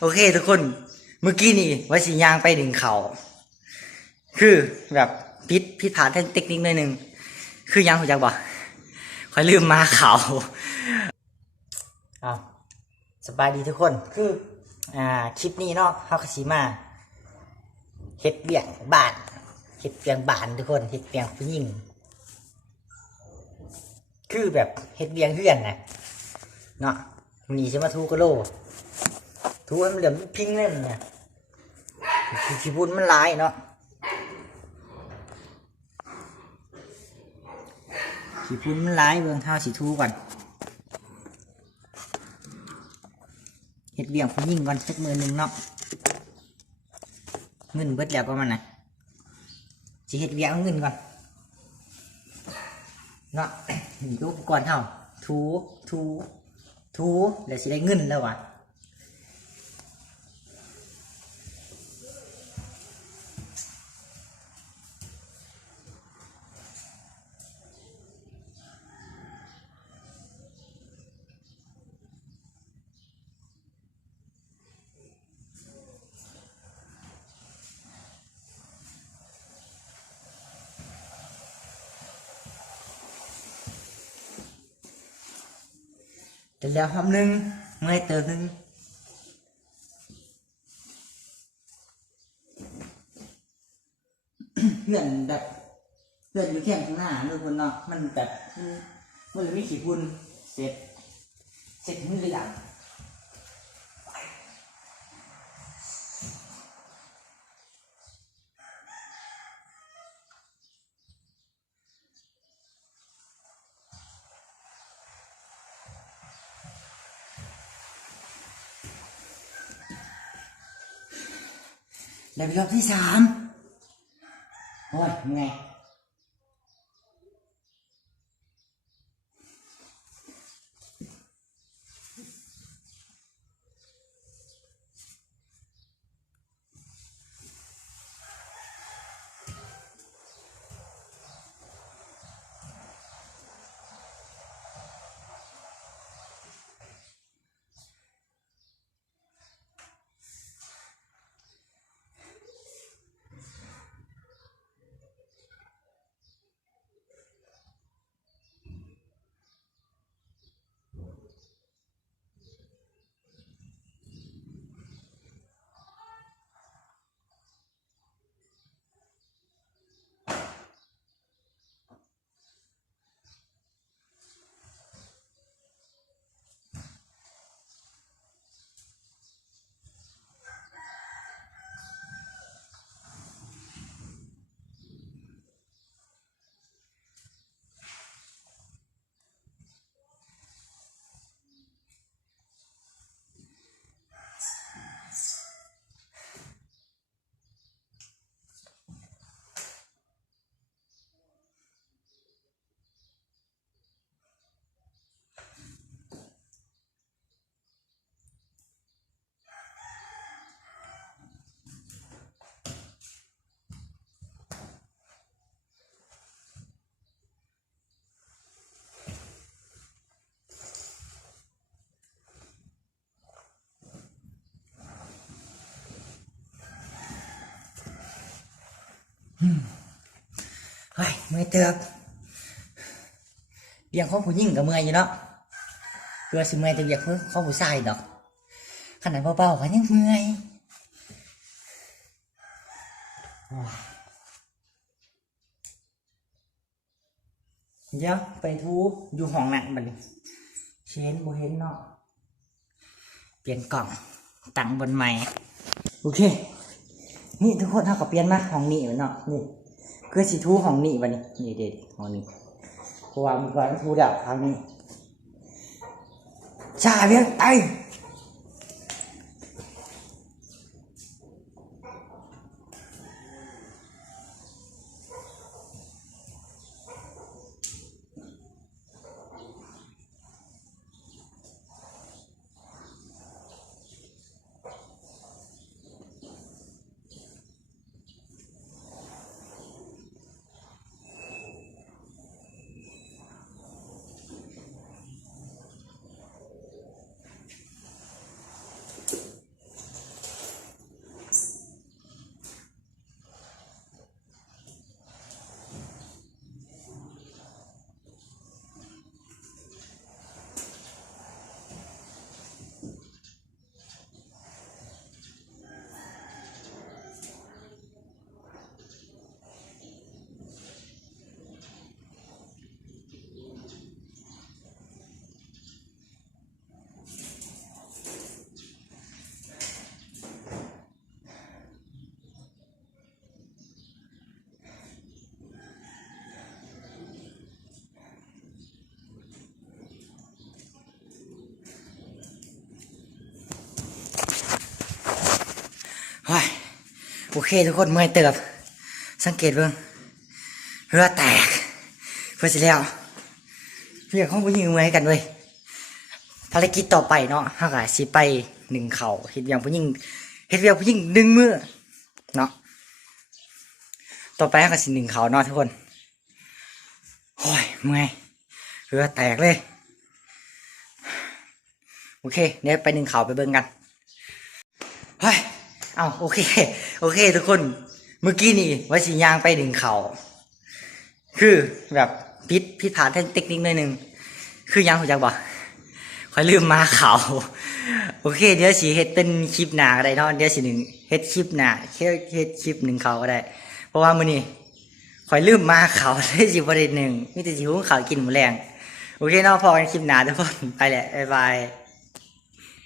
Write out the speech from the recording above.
โอเค ทุกคนเมื่อกี้นี่ว่าสิยางไปดึงเขาคือแบบพิษพิษผ่านเทคนิคหน่อยหนึ่งคือยังหัวจักบ่คอยลืมมาเขาเอาสบายดีทุกคนคือ อ่าคลิปนี้เนาะเฮาก็สิมาเฮ็ดเบียงบานเฮ็ดเบียงบานทุกคนเฮ็ดเบียงผู้หญิงคือแบบเฮ็ดเบียงเฮือนนะเนาะมันนี่จะมาทูกโล ทูให้มันเหลือมพิงเลยมันเนี่ยขี้บุญมันลายเนาะขี้บุญมันลายเบิ่งเท้าสีทูก่อนเฮ็ดเบี่ยงผู้ยิ่งก่อนสักมือหนึ่งเนาะเงินเบิดแล้วก็มันนะสิเฮ็ดเบี่ยงเอาเงินก่อนเนาะนี่ก็อุปกรณ์เท่าทูทูทูแล้วสิได้เงินแล้ววะ แต่แล้วหอมหนึ่งเมื่อยเติมหนึ่งเพื่อนแบบเพื่อนอยู่แค่ข้างหน้าทุกคนเนาะมันแบบมันมันเลยไม่ขีดบุญเสร็จเสร็จมือเล ยอะแล้วรอบที่สามโอ้ยยังไง เฮ้ยเมื่อยเติบเบียงของผู้หญิงกับเมื่อยอยู่เนาะเพื่อสิเมื่อยแต่เบียงของของผู้ชายดอก ขนาดเบาๆก็ยังเมื่อยเดี๋ยวไปทูอยู่ห้องนั่นบัดนี้เชนโบเห็นเนาะเปลี่ยนกล่องตั้งบนไม้โอเค นี่ทุกคนเท่ากับเปลี่ยนมาของนี่เนาะนี่คือสิทูของนี่บันนี้นี่เด็ดของนี่เพราะว่ามีก่อนทูดับครั้งนี้ชาเพียงไต โอเคทุกคนเมื่อยเติบ สังเกตเบิ่งเรือแตกเพื่อสิแล้วเรียกห้องผู้หญิงเมื่อยกันเว้ยภารกิจต่อไปเนาะเฮาก็สิไปหนึ่งเขาเฮ็ดอย่างผู้หญิงเฮ็ดเวียกผู้หญิงหนึ่งมือเนาะต่อไปฮาก็สิหนึ่งเขาเนาะทุกคนโอ้ยเมื่อยเรือแตกเลยโอเคเดี๋ยวไปหนึ่งเขาไปเบิ่งกันเฮ้ย เอาโอเค โอเค ทุกคน เมื่อกี้นี่ว่าสิยางไปหนึ่งเขา คือแบบพิษพิษผ่านทางเทคนิคหน่อยหนึ่ง คือยังหัวจักบ่คอยลืมมาเขา โอเค เดี๋ยวสิเฮ็ดเป็นคลิปหนาก็ได้เนาะ เดี๋ยวสิหนึ่งเฮ็ดคลิปหนาเฮ็ดเฮ็ดคลิปหนึ่งเขาก็ได้ เพราะว่ามื้อนี้คอยลืมมาเขาได้สิบ่ได้หนึ่งมีแต่สิหุงเขากินมือแรง โอเคเนาะพอกันคลิปหนาทุกคน ไปแหละบ๊ายบาย